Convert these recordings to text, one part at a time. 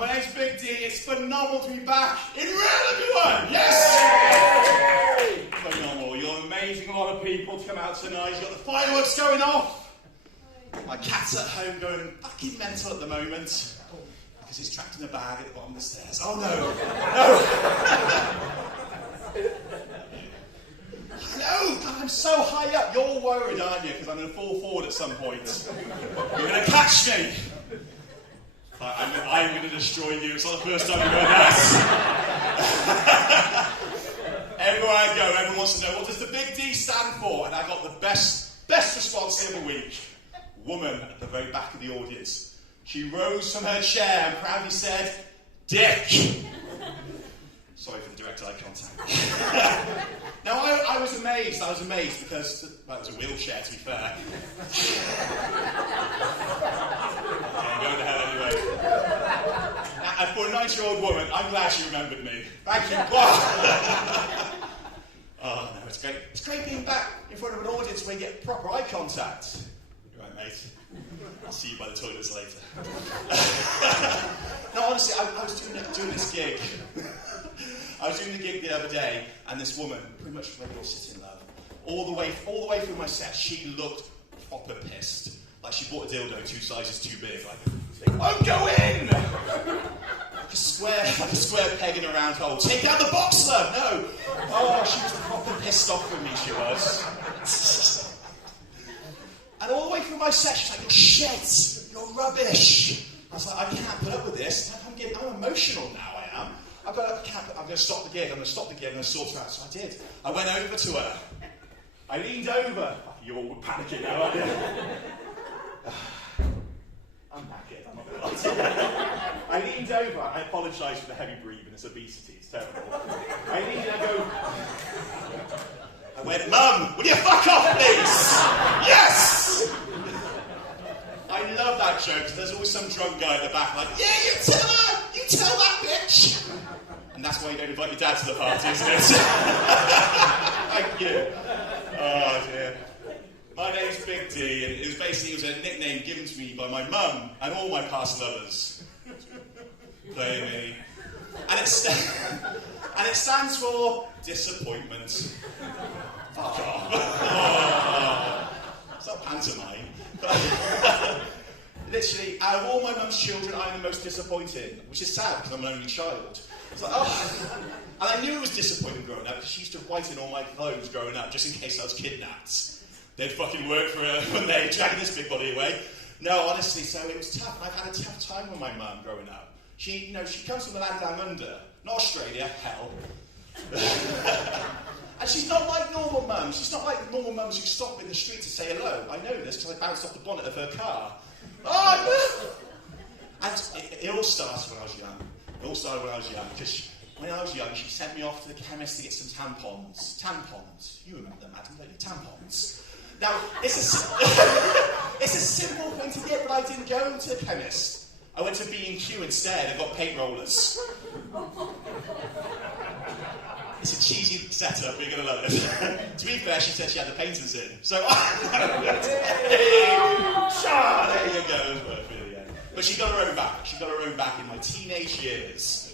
My name's Big D. It's phenomenal to be back in Rhyl, everyone! Yes! Yay! Phenomenal. You're amazing. A lot of people to come out tonight. You've got the fireworks going off. My cat's at home going fucking mental at the moment because he's trapped in a bag at the bottom of the stairs. Oh no! No! God, I'm so high up. You're worried, aren't you? Because I'm going to fall forward at some point. You're going to catch me. I'm going to destroy you. It's not the first time you've heard that. Everywhere I go, everyone wants to know, what does the Big D stand for? And I got the best response the other week. Woman at the very back of the audience. She rose from her chair and proudly said, Dick. Sorry for the direct eye contact. Now, I was amazed. Because, well, it was a wheelchair, to be fair. I'm going to hell anyway. Now, for a 90-year-old woman, I'm glad she remembered me. Thank you. Oh, no, it's great. It's great being back in front of an audience where you get proper eye contact. You're right, mate. I'll see you by the toilets later. No, honestly, I was doing this gig. I was doing the gig the other day, and this woman, pretty much where you're sitting, love, all the way through my set, she looked proper pissed. Like she bought a dildo 2 sizes too big. Like, it won't go in! Like a square peg in a round hole. Take out the box, love! No! Oh, she was proper pissed off with me, she was. And all the way through my set, she's like, you're shit! You're rubbish! I was like, I can't put up with this. I'm emotional now, I am. I'm going to stop the gig, I'm going to sort her out. So I did. I went over to her. I leaned over. You're all panicking now, aren't you? I'm knackered, I'm not going to lie to you. I leaned over. I apologise for the heavy breathing, it's obesity, it's terrible. I leaned and I went, Mum, will you fuck off, please? Yes! I love that joke, because there's always some drunk guy at the back like, yeah, you tell her! You tell that bitch! And that's why you don't invite your dad to the party, isn't it? Thank you. Oh, dear. My name's Big D, and it was a nickname given to me by my mum and all my past lovers. Play me. And it stands for disappointment. Fuck off. Oh, it's not pantomime. Literally, out of all my mum's children, I'm the most disappointing, which is sad because I'm an only child. It's like, oh. And I knew it was disappointing growing up because she used to whiten all my clothes growing up just in case I was kidnapped. They'd fucking work for her when they dragged this big body away. No, honestly, so it was tough. I've had a tough time with my mum growing up. She comes from the land down under, not Australia, hell. And she's not like normal mums. She's not like normal mums who stop in the street to say hello. I know this because I bounced off the bonnet of her car. Oh, no! And it all started when I was young. Because when I was young, she sent me off to the chemist to get some tampons. Tampons. You remember them, Adam, don't you? Tampons. Now, it's a simple thing to get, but I didn't go to the chemist. I went to B&Q instead and got paint rollers. It's a cheesy setup, you're going to love it. To be fair, she said she had the painters in. So, there you go. But she got her own back. She got her own back in my teenage years.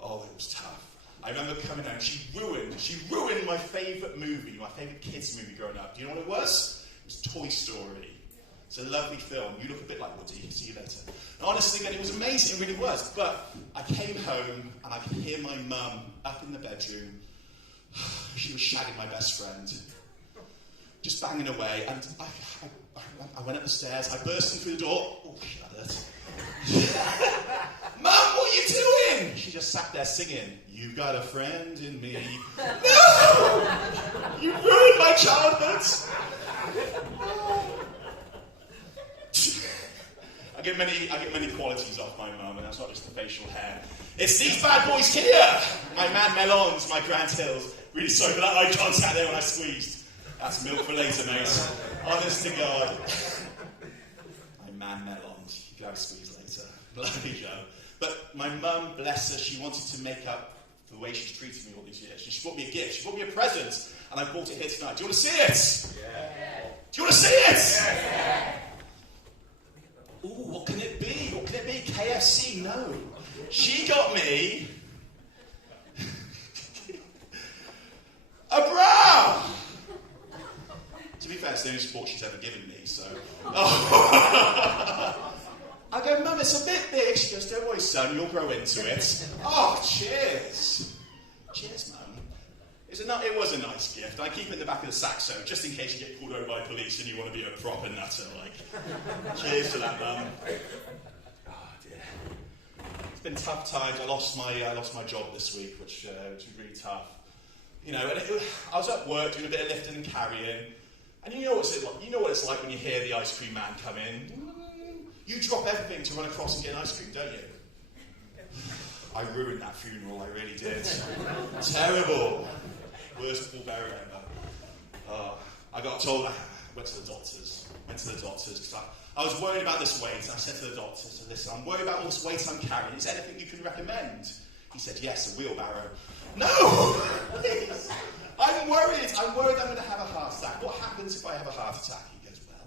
Oh, it was tough. I remember coming home, she ruined my favourite movie, my favourite kids movie growing up. Do you know what it was? It was Toy Story. It's a lovely film. You look a bit like Woody. See you later. And honestly, it was amazing. It really was. But I came home and I could hear my mum up in the bedroom. She was shagging my best friend. Just banging away. And I went up the stairs. I burst in through the door. Oh, shut it. Mum, what are you doing? She just sat there singing, "You've got a friend in me." No! You ruined my childhood. I get many qualities off my mum, and that's not just the facial hair. It's these bad boys here! My man Melons, my Grant Hills. Really sorry for that eye contact there when I squeezed. That's milk for later, mate. Honest to God. My man Melons. You can have a squeeze later. Bloody Joe. But my mum, bless her, she wanted to make up for the way she's treated me all these years. She brought me a gift. She brought me a present. And I brought it here tonight. Do you want to see it? Yeah. Do you want to see it? Yeah. Ooh, what can it be? What can it be? KFC? No. She got me a bra! To be fair, it's the only sport she's ever given me, so... Oh. I go, Mum, it's a bit big. She goes, don't worry, son, you'll grow into it. Oh, cheers. Cheers, Mum. It was a nice gift. I keep it in the back of the saxo, just in case you get pulled over by police and you want to be a proper nutter, like. Cheers to that, Mum. Oh, dear. It's been tough times. I lost my job this week, which was really tough. You know, and I was at work doing a bit of lifting and carrying, and you know what it's like when you hear the ice cream man come in. You drop everything to run across and get an ice cream, don't you? I ruined that funeral, I really did. Terrible. Worst pallbearer ever. I got told, I went to the doctors because I was worried about this weight. I said to the doctor, listen, I'm worried about all this weight I'm carrying. Is there anything you can recommend? He said, yes, a wheelbarrow. No! Please! I'm worried I'm going to have a heart attack. What happens if I have a heart attack? He goes, well,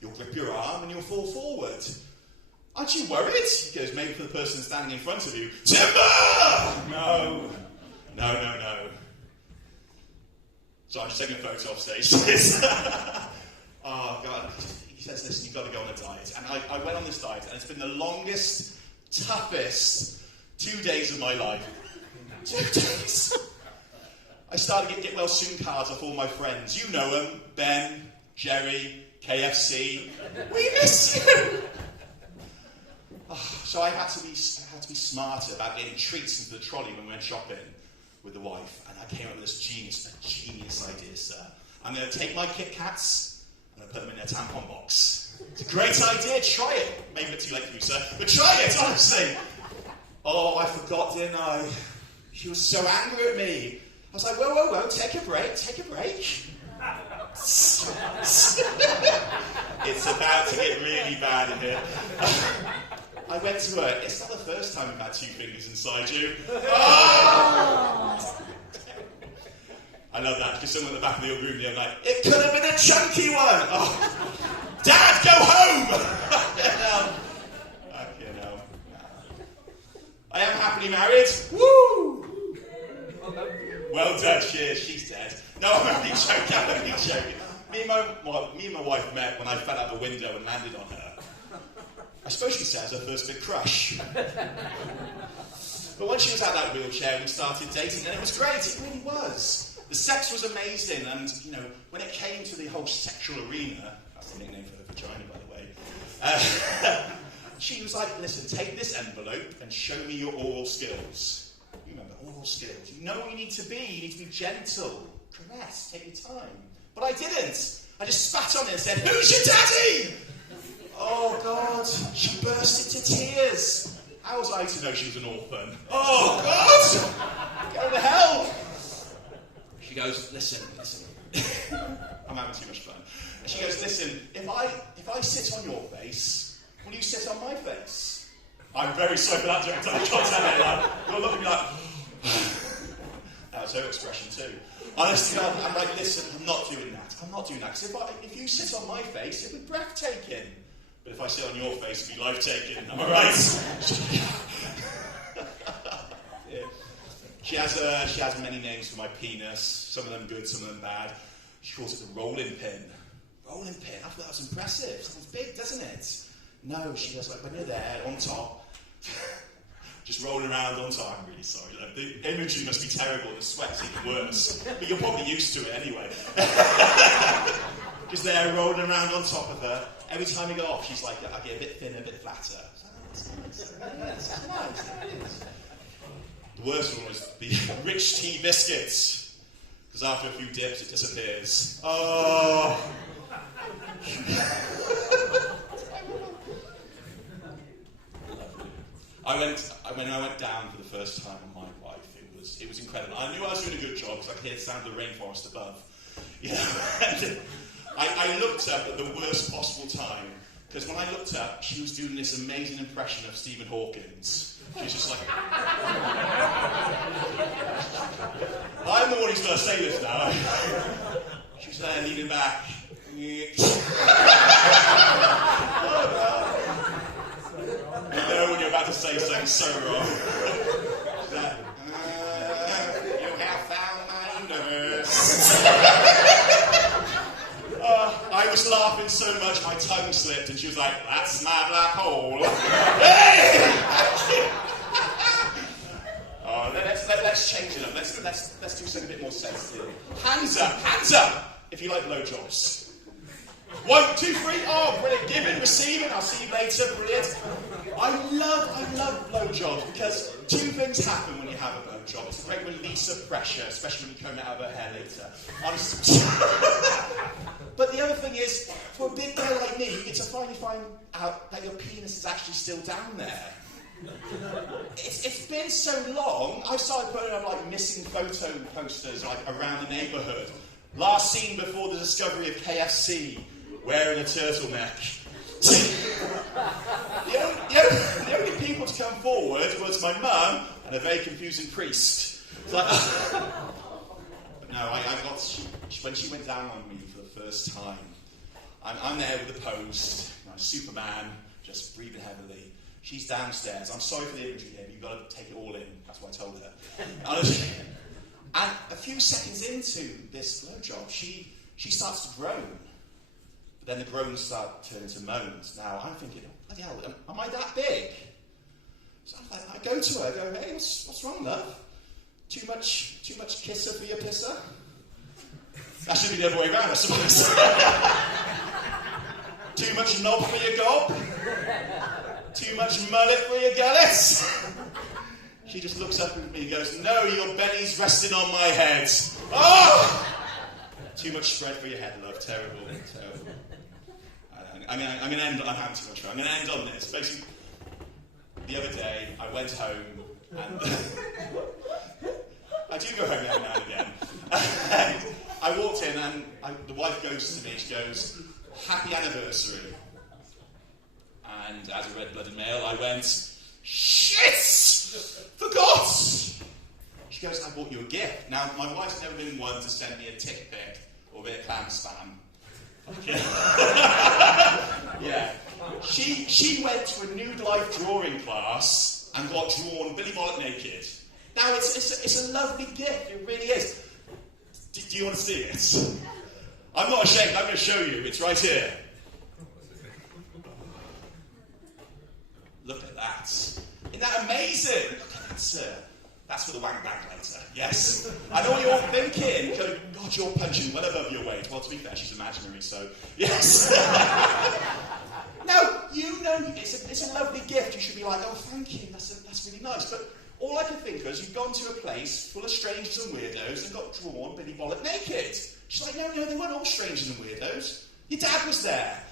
you'll grip your arm and you'll fall forward. Aren't you worried? He goes, maybe for the person standing in front of you. Timber! No. So I'm just taking a photo off stage. Oh, God. He says, listen, you've got to go on a diet. And I went on this diet, and it's been the longest, toughest 2 days of my life. 2 days! I started to get well soon cards off all my friends. You know them. Ben, Jerry, KFC. We miss you! So I had to be smarter about getting treats into the trolley when we went shopping with the wife, and I came up with this genius idea, sir. I'm going to take my Kit Kats and I'm going to put them in a tampon box. It's a great idea, try it. Maybe a bit too late for you, sir, but try it, honestly. Oh, I forgot, didn't I? She was so angry at me. I was like, whoa, take a break. It's about to get really bad in here. I went to her, it's not the first time I've had 2 fingers inside you. Oh! I love that, because someone in the back of the room, they're like, it could have been a chunky one! Oh. Dad, go home! No. I am happily married. Woo! Well done, cheers, she's dead. No, I'm only joking. Me and my wife met when I fell out the window and landed on her. I suppose she says her first big crush. But when she was out that wheelchair, we started dating, and it was great, it really was. The sex was amazing, and, you know, when it came to the whole sexual arena, that's the nickname for her vagina, by the way, she was like, listen, take this envelope and show me your oral skills. You remember, oral skills. You know what you need to be. You need to be gentle, caress, take your time. But I didn't. I just spat on it and said, who's your daddy? Oh, God. She burst into tears. How was I to know she was an orphan? Oh, God! Go to hell! She goes, listen. I'm having too much fun. And she goes, listen, if I sit on your face, will you sit on my face? I'm very sorry for that joke. I can't tell you that. You'll look at me like... That was her expression too. Honestly, I'm like, listen, I'm not doing that. Because if you sit on my face, it'd be breathtaking. But if I sit on your face, it'd be life-taking. Am I right? Yeah. She has many names for my penis. Some of them good, some of them bad. She calls it the rolling pin. Rolling pin? I thought that was impressive. Sounds big, doesn't it? No, she goes like when you're there, on top, just rolling around on top. I'm really sorry. Like, the imagery must be terrible. The sweat's even worse. But you're probably used to it anyway. Just there, rolling around on top of her. Every time we go off, she's like, I get a bit thinner, a bit flatter. That's nice. The worst one was the rich tea biscuits. Because after a few dips, it disappears. Oh. When I went down for the first time on my wife, it was incredible. I knew I was doing a good job because I could hear the sound of the rainforest above. You know, and I looked up at the worst possible time because when I looked up, she was doing this amazing impression of Stephen Hawkins. She's just like, I'm the one who's going to say this now. She's there leaning back. Oh, God. You know when you're about to say something went so wrong. That, you have found my universe. I was laughing so much my tongue slipped, and she was like, "That's my black hole." Hey! Let's change it up. Let's do something a bit more sensitive. Hands up if you like blowjobs. 1, 2, 3. Oh, brilliant. Giving, receiving. I'll see you later. Brilliant. I love blowjobs because 2 things happen when you have a blowjob. It's a great release of pressure, especially when you comb it out of her hair later. Honestly. But the other thing is, for a big guy like me, you get to finally find out that your penis is actually still down there. It's been so long, I've started putting up like missing photo posters like around the neighbourhood. Last seen before the discovery of KFC, wearing a turtleneck. the only people to come forward was my mum and a very confusing priest. It's like, but no, when she went down on me for the first time, I'm there with the post, Superman, just breathing heavily. She's downstairs. I'm sorry for the imagery here, but you've got to take it all in. That's what I told her. And a few seconds into this blowjob, she starts to groan. But then the groans start turning to moans. Now, I'm thinking, oh, bloody hell, am I that big? So I go to her, I go, hey, what's wrong, love? Too much kisser for your pisser? That should be the other way around, I suppose. Too much knob for your gob? Too much mullet for your gullet? She just looks up at me and goes, no, your belly's resting on my head. Oh! Too much spread for your head, love. Terrible. I'm going to end on this. Basically, the other day, I went home and... I do go home every now and again. And I walked in and the wife goes to me, she goes, happy anniversary. And as a red-blooded male, I went, shit! Forgot! She goes, I bought you a gift. Now, my wife's never been one to send me a tick pic or a bit of clam spam. Yeah. She went to a nude life drawing class and got drawn Billy Bollock naked. Now, it's a lovely gift. It really is. Do you want to see it? I'm not ashamed. I'm going to show you. It's right here. Look at that. Isn't that amazing? Look at that, sir. That's for the wank bag later. Yes. I know what you're all thinking. God, you're punching well above your weight. Well, to be fair, she's imaginary, so yes. Now, you know it's a lovely gift. You should be like, oh, thank you. That's really nice. But all I can think of is you've gone to a place full of strangers and weirdos and got drawn Billy Bollock naked. She's like, no, they weren't all strangers and weirdos. Your dad was there.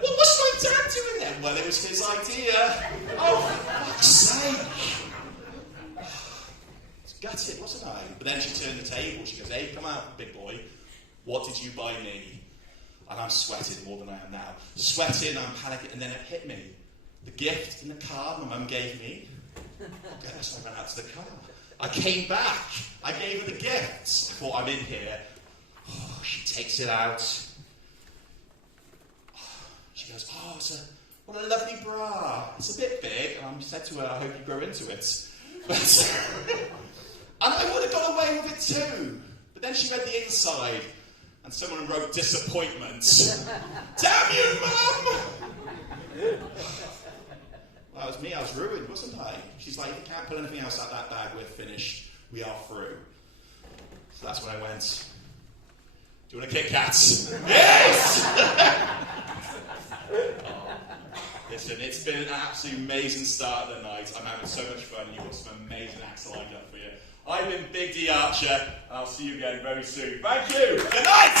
What was my dad doing then? Well, it was his idea. Oh, for fuck's sake. It's gutted, wasn't I? But then she turned the table. She goes, hey, come out, big boy. What did you buy me? And I'm sweating more than I am now. Sweating, I'm panicking, and then it hit me. The gift in the car my mum gave me. So I ran out to the car. I came back. I gave her the gift. I thought, I'm in here. Oh, she takes it out. She goes, oh, what a lovely bra. It's a bit big. And I said to her, I hope you grow into it. But, and I would have got away with it too. But then she read the inside. And someone wrote disappointment. Damn you, Mum! Well, that was me. I was ruined, wasn't I? She's like, you can't pull anything else out of that bag. We're finished. We are through. So that's when I went, do you want a Kit Kat? Yes! Listen, it's been an absolutely amazing start of the night. I'm having so much fun. You've got some amazing acts lined up for you. I've been Big D Archer, and I'll see you again very soon. Thank you. Good night!